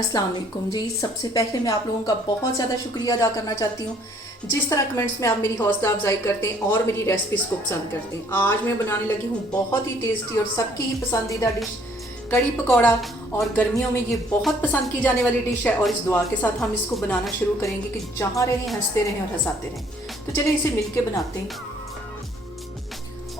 अस्सलाम वालेकुम जी। सबसे पहले मैं आप लोगों का बहुत ज़्यादा शुक्रिया अदा करना चाहती हूँ जिस तरह कमेंट्स में आप मेरी हौसला अफजाई करते हैं और मेरी रेसिपीज़ को पसंद करते हैं। आज मैं बनाने लगी हूँ बहुत ही टेस्टी और सबकी ही पसंदीदा डिश कड़ी पकौड़ा। और गर्मियों में ये बहुत पसंद की जाने वाली डिश है और इस दुआ के साथ हम इसको बनाना शुरू करेंगे कि जहाँ रहें हंसते रहें और हंसाते रहें। तो चलिए इसे मिलके बनाते हैं।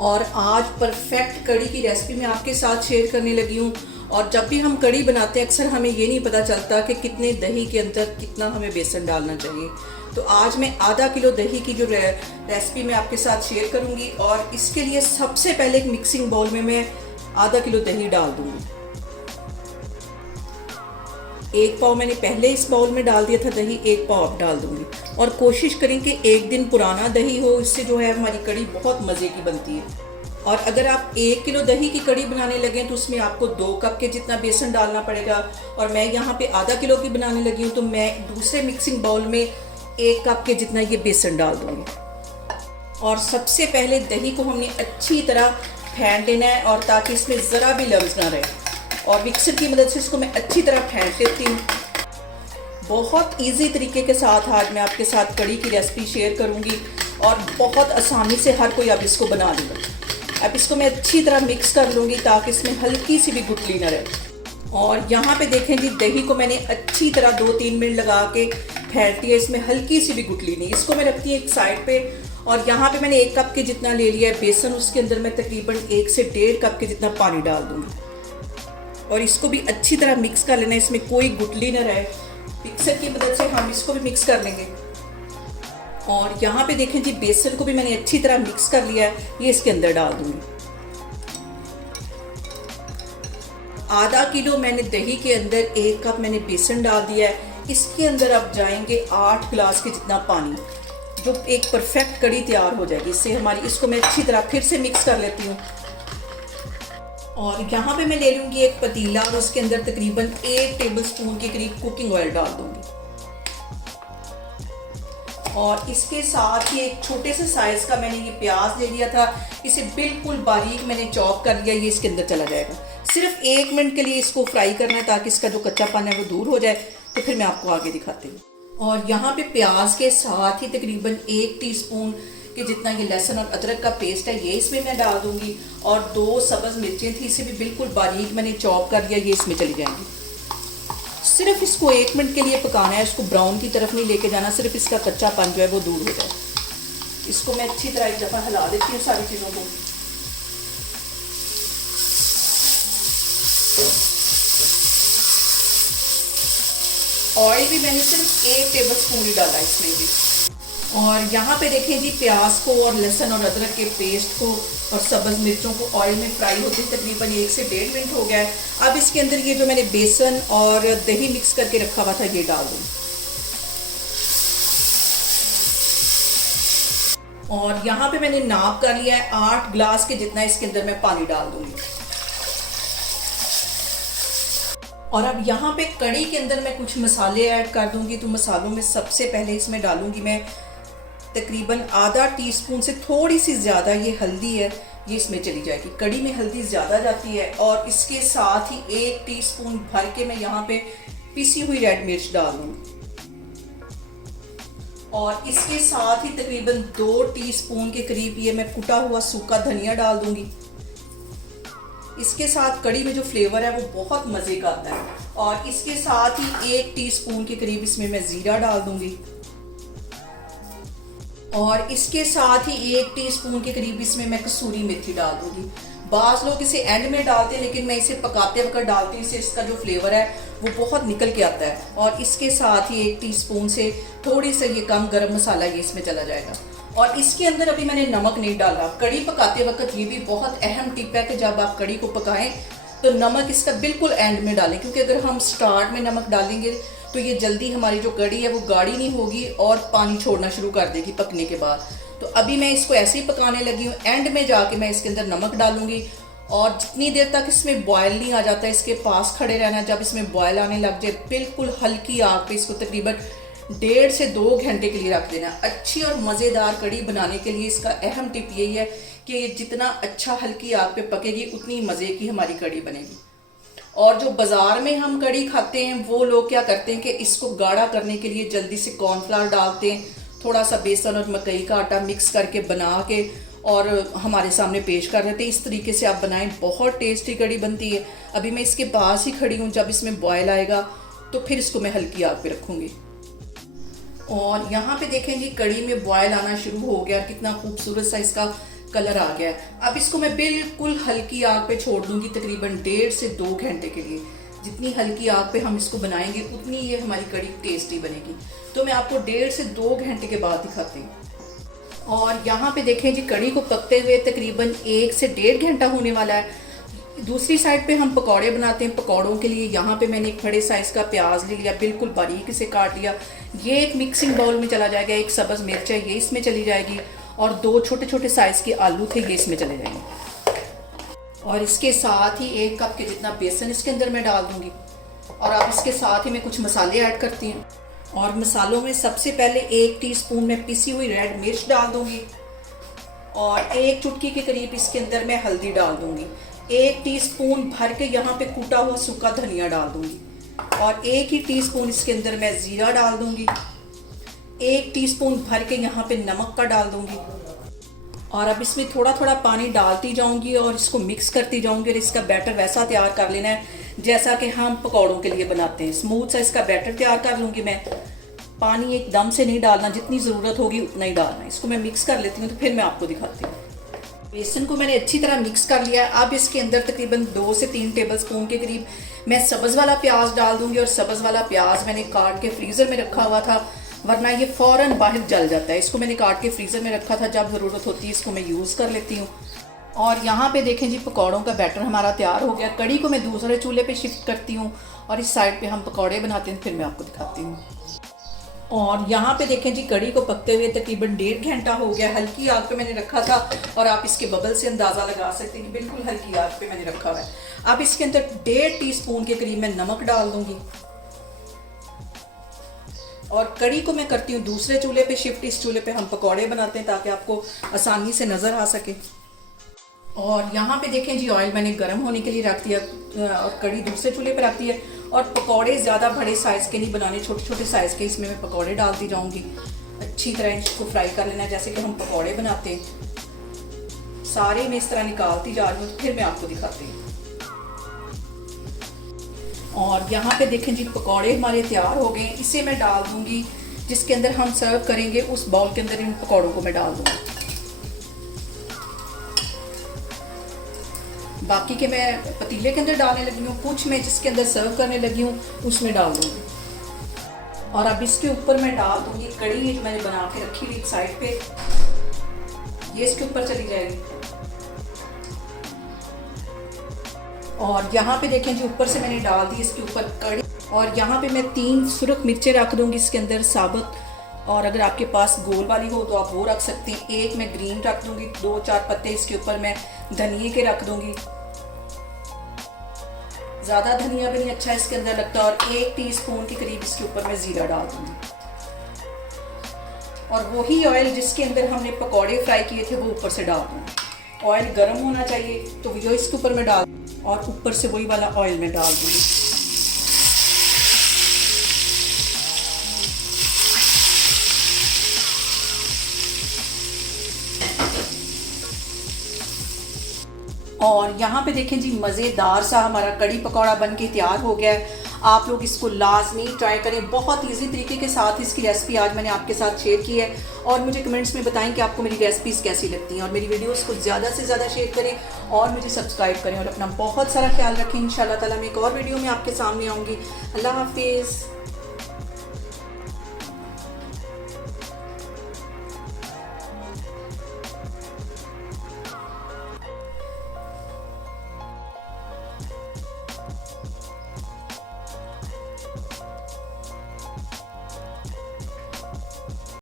और आज परफेक्ट कड़ी की रेसिपी मैं आपके साथ शेयर करने लगी हूँ। और जब भी हम कड़ी बनाते हैं अक्सर हमें ये नहीं पता चलता कि कितने दही के अंदर कितना हमें बेसन डालना चाहिए। तो आज मैं आधा किलो दही की जो रेसिपी मैं आपके साथ शेयर करूँगी। और इसके लिए सबसे पहले एक मिक्सिंग बाउल में मैं आधा किलो दही डाल दूँगी। एक पाव मैंने पहले इस बाउल में डाल दिया था दही, एक पाव अब डाल दूँगी। और कोशिश करें कि एक दिन पुराना दही हो, इससे जो है हमारी कड़ी बहुत मज़े की बनती है। और अगर आप 1 किलो दही की कड़ी बनाने लगें तो उसमें आपको 2 कप के जितना बेसन डालना पड़ेगा। और मैं यहाँ पे आधा किलो की बनाने लगी हूँ तो मैं दूसरे मिक्सिंग बाउल में 1 कप के जितना ये बेसन डाल दूँगी। और सबसे पहले दही को हमने अच्छी तरह फेंट लेना है और ताकि इसमें ज़रा भी लम्स ना रहे। और मिक्सर की मदद से इसको मैं अच्छी तरह फेंट लेती हूँ। बहुत इजी तरीके के साथ आज मैं आपके साथ कड़ी की रेसिपी शेयर करूँगी और बहुत आसानी से हर कोई अब इसको बना लेगा। अब इसको मैं अच्छी तरह मिक्स कर लूँगी ताकि इसमें हल्की सी भी गुठली न रहे। और यहाँ पे देखें जी, दही को मैंने अच्छी तरह 2-3 मिनट लगा के फेंट लिया, इसमें हल्की सी भी गुठली नहीं। इसको मैं रखती हूँ एक साइड पे। और यहाँ पे मैंने 1 कप के जितना ले लिया है बेसन, उसके अंदर मैं तकरीबन 1 से 1.5 कप के जितना पानी डाल दूँगी। और इसको भी अच्छी तरह मिक्स कर लेना, इसमें कोई गुठली न रहे। मिक्सर की मदद से हम इसको भी मिक्स कर लेंगे। और यहाँ पे देखें जी, बेसन को भी मैंने अच्छी तरह मिक्स कर लिया है, ये इसके अंदर डाल दूंगी। आधा किलो मैंने दही के अंदर 1 कप मैंने बेसन डाल दिया है। इसके अंदर अब जाएंगे 8 गिलास के जितना पानी, जो एक परफेक्ट कड़ी तैयार हो जाएगी इससे हमारी। इसको मैं अच्छी तरह फिर से मिक्स कर लेती हूँ। और यहाँ पे मैं ले लूँगी एक पतीला और उसके अंदर तकरीबन 1 टेबलस्पून के करीब कुकिंग ऑयल डाल दूँगी। और इसके साथ ही एक छोटे से साइज़ का मैंने ये प्याज ले लिया था, इसे बिल्कुल बारीक मैंने चॉप कर लिया। ये इसके अंदर चला जाएगा। सिर्फ 1 मिनट के लिए इसको फ्राई करना है ताकि इसका जो कच्चापन है वो दूर हो जाए। तो फिर मैं आपको आगे दिखाती हूँ। और यहाँ पे प्याज के साथ ही तकरीबन 1 टीस्पून के जितना ये लहसुन और अदरक का पेस्ट है ये इसमें मैं डाल दूँगी। और 2 सब्ज़ मिर्चें थी, इसे भी बिल्कुल बारीक मैंने चॉप कर लिया, ये इसमें चली जाएंगी। सिर्फ इसको 1 मिनट के लिए पकाना है, इसको ब्राउन की तरफ नहीं लेके जाना, सिर्फ इसका कच्चापन जो है वो दूर हो जाए। इसको मैं अच्छी तरह एक दफ़ा हिला देती हूँ सारी चीज़ों को। ऑयल भी मैंने सिर्फ 1 टेबलस्पून ही डाला इसमें भी। और यहाँ पे देखें जी, प्याज को और लहसुन और अदरक के पेस्ट को और सब्ज़ मिर्चों को ऑयल में फ्राई होते तकरीबन 1 से 1.5 मिनट हो गया है। अब इसके अंदर ये जो मैंने बेसन और दही मिक्स करके रखा हुआ था ये डाल दूँ। और यहाँ पे मैंने नाप कर लिया है 8 गिलास के जितना, इसके अंदर मैं पानी डाल दूँगी। और अब यहाँ पे कड़ी के अंदर मैं कुछ मसाले ऐड कर दूँगी। तो मसालों में सबसे पहले इसमें डालूँगी मैं तकरीबन आधा टीस्पून से थोड़ी सी ज़्यादा ये हल्दी है, ये इसमें चली जाएगी। कड़ी में हल्दी ज़्यादा जाती है। और इसके साथ ही 1 टीस्पून भर के मैं यहाँ पे पिसी हुई रेड मिर्च डाल दूँगी। और इसके साथ ही तकरीबन 2 टीस्पून के करीब ये मैं कुटा हुआ सूखा धनिया डाल दूँगी। इसके साथ कड़ी में जो फ्लेवर है वो बहुत मज़े का आता है। और इसके साथ ही 1 टीस्पून के करीब इसमें मैं ज़ीरा डाल दूँगी। और इसके साथ ही 1 टीस्पून के करीब इसमें मैं कसूरी मेथी डाल दूँगी। बाज़ लोग इसे एंड में डालते हैं लेकिन मैं इसे पकाते वक्त डालती हूँ, इससे इसका जो फ्लेवर है वो बहुत निकल के आता है। और इसके साथ ही 1 टीस्पून से थोड़ी सा ये कम गरम मसाला ये इसमें चला जाएगा। और इसके अंदर अभी मैंने नमक नहीं डाला। कड़ी पकाते वक्त ये भी बहुत अहम टिप है कि जब आप कड़ी को पकाएं तो नमक इसका बिल्कुल एंड में डालें, क्योंकि अगर हम स्टार्ट में नमक डालेंगे तो ये जल्दी हमारी जो कड़ी है वो गाढ़ी नहीं होगी और पानी छोड़ना शुरू कर देगी पकने के बाद। तो अभी मैं इसको ऐसे ही पकाने लगी हूँ। एंड में जाके मैं इसके अंदर नमक डालूंगी। और जितनी देर तक इसमें बॉयल नहीं आ जाता इसके पास खड़े रहना। जब इसमें बॉयल आने लग जाए बिल्कुल हल्की आग पे इसको तकरीबन 1.5 से 2 घंटे के लिए रख देना। अच्छी और मज़ेदार कड़ी बनाने के लिए इसका अहम टिप यही है कि जितना अच्छा हल्की आग पे पकेगी उतनी मज़े की हमारी कड़ी बनेगी। और जो बाज़ार में हम कड़ी खाते हैं वो लोग क्या करते हैं कि इसको गाढ़ा करने के लिए जल्दी से कॉर्नफ्लावर डालते हैं, थोड़ा सा बेसन और मकई का आटा मिक्स करके बना के और हमारे सामने पेश कर देते हैं। इस तरीके से आप बनाएं, बहुत टेस्टी कड़ी बनती है। अभी मैं इसके पास ही खड़ी हूँ, जब इसमें बॉयल आएगा तो फिर इसको मैं हल्की आग पे रखूँगी। और यहाँ पे देखें जी, कड़ी में बॉयल आना शुरू हो गया, कितना खूबसूरत सा इसका कलर आ गया है। अब इसको मैं बिल्कुल हल्की आग पे छोड़ दूंगी तकरीबन 1.5 से 2 घंटे के लिए। जितनी हल्की आग पे हम इसको बनाएंगे उतनी ये हमारी कड़ी टेस्टी बनेगी। तो मैं आपको 1.5 से 2 घंटे के बाद दिखाती हूँ। और यहाँ पे देखें जी, कड़ी को पकते हुए तकरीबन 1 से 1.5 घंटा होने वाला है। दूसरी साइड पे हम पकौड़े बनाते हैं। पकौड़ों के लिए यहाँ पे मैंने एक बड़े साइज़ का प्याज ले लिया, बिल्कुल बारीक से काट लिया। ये एक मिक्सिंग बाउल में चला जाएगा। एक सब्ज़ मिर्च है, ये इसमें चली जाएगी। और 2 छोटे छोटे साइज़ के आलू थे, ये इसमें चले जाएंगे। और इसके साथ ही 1 कप के जितना बेसन इसके अंदर मैं डाल दूँगी। और अब इसके साथ ही मैं कुछ मसाले ऐड करती हूँ। और मसालों में सबसे पहले 1 टीस्पून में पिसी हुई रेड मिर्च डाल दूँगी। और 1 चुटकी के करीब इसके अंदर मैं हल्दी डाल दूँगी। 1 टीस्पून भर के यहाँ पे कूटा हुआ सूखा धनिया डाल दूँगी। और 1 ही टीस्पून इसके अंदर मैं ज़ीरा डाल दूँगी। 1 टीस्पून भर के यहाँ पे नमक का डाल दूँगी। और अब इसमें थोड़ा थोड़ा पानी डालती जाऊँगी और इसको मिक्स करती जाऊँगी। और इसका बैटर वैसा तैयार कर लेना है जैसा कि हम पकौड़ों के लिए बनाते हैं। स्मूथ सा इसका बैटर तैयार कर लूँगी मैं। पानी एकदम से नहीं डालना, जितनी ज़रूरत होगी उतना ही डालना। इसको मैं मिक्स कर लेती हूँ तो फिर मैं आपको दिखाती हूँ। बेसन को मैंने अच्छी तरह मिक्स कर लिया है। अब इसके अंदर तकरीबन 2 से 3 टेबलस्पून के करीब मैं सब्ज़ वाला प्याज डाल दूँगी। और सब्ज़ वाला प्याज मैंने काट के फ्रीज़र में रखा हुआ था, वरना ये फ़ौरन बाहर जल जाता है। इसको मैंने काट के फ्रीज़र में रखा था, जब ज़रूरत होती है इसको मैं यूज़ कर लेती हूँ। और यहाँ पे देखें जी, पकौड़ों का बैटर हमारा तैयार हो गया। कड़ी को मैं दूसरे चूल्हे पे शिफ्ट करती हूँ और इस साइड पे हम पकौड़े बनाते हैं, फिर मैं आपको दिखाती हूँ। और यहाँ पे देखें जी, कड़ी को पकते हुए तकरीबन 1.5 घंटा हो गया। हल्की आग पे मैंने रखा था और आप इसके बबल से अंदाज़ा लगा सकते हैं कि बिल्कुल हल्की आग पे मैंने रखा हुआ है। अब इसके अंदर 1.5 टीस्पून के करीब मैं नमक डाल दूँगी। और कड़ी को मैं करती हूँ दूसरे चूल्हे पे शिफ्ट। इस चूल्हे पे हम पकौड़े बनाते हैं ताकि आपको आसानी से नज़र आ सके। और यहाँ पे देखें जी, ऑयल मैंने गर्म होने के लिए रख दिया और कड़ी दूसरे चूल्हे पे रख दी है। और पकौड़े ज़्यादा बड़े साइज़ के नहीं बनाने, छोटे छोटे साइज़ के इसमें मैं पकौड़े डालती जाऊँगी। अच्छी तरह इसको फ्राई कर लेना है जैसे कि हम पकौड़े बनाते हैं। सारे मैं इस तरह निकालती जा रही हूँ, फिर मैं आपको दिखाती हूँ। और यहाँ पे देखें जी, पकौड़े हमारे तैयार हो गए। इसे मैं डाल दूँगी जिसके अंदर हम सर्व करेंगे, उस बाउल के अंदर इन पकौड़ों को मैं डाल दूँगी। बाकी के मैं पतीले के अंदर डालने लगी हूँ, कुछ मैं जिसके अंदर सर्व करने लगी हूँ उसमें डाल दूँगी। और अब इसके ऊपर मैं डाल दूँगी कड़ी जो मैंने बना के रखी हुई एक साइड पे, ये इसके ऊपर चली जाएगी। और यहाँ पे देखें जी, ऊपर से मैंने डाल दी इसके ऊपर कड़ी। और यहाँ पे मैं 3 सुरख मिर्चें रख दूँगी इसके अंदर साबुत। और अगर आपके पास गोल वाली हो तो आप वो रख सकते हैं। 1 मैं ग्रीन रख दूँगी, 2-4 पत्ते इसके ऊपर मैं धनिए के रख दूँगी। ज़्यादा धनिया भी नहीं अच्छा इसके अंदर लगता। और 1 टीस्पून के करीब इसके ऊपर मैं ज़ीरा डाल दूँगी। और वही ऑयल जिसके अंदर हमने पकौड़े फ्राई किए थे वो ऊपर से डाल दूँगी। ऑयल गर्म होना चाहिए तो वो इसके ऊपर मैं डाल, और ऊपर से वही वाला ऑयल मैं डाल दूँगी। और यहाँ पे देखें जी, मज़ेदार सा हमारा कड़ी पकौड़ा बन के तैयार हो गया है। आप लोग इसको लाजमी ट्राई करें। बहुत इजी तरीके के साथ इसकी रेसिपी आज मैंने आपके साथ शेयर की है। और मुझे कमेंट्स में बताएं कि आपको मेरी रेसिपीज़ कैसी लगती हैं। और मेरी वीडियोस को ज़्यादा से ज़्यादा शेयर करें और मुझे सब्सक्राइब करें। और अपना बहुत सारा ख्याल रखें। इंशाल्लाह ताला मैं एक और वीडियो में आपके सामने आऊँगी। अल्लाह हाफिज़।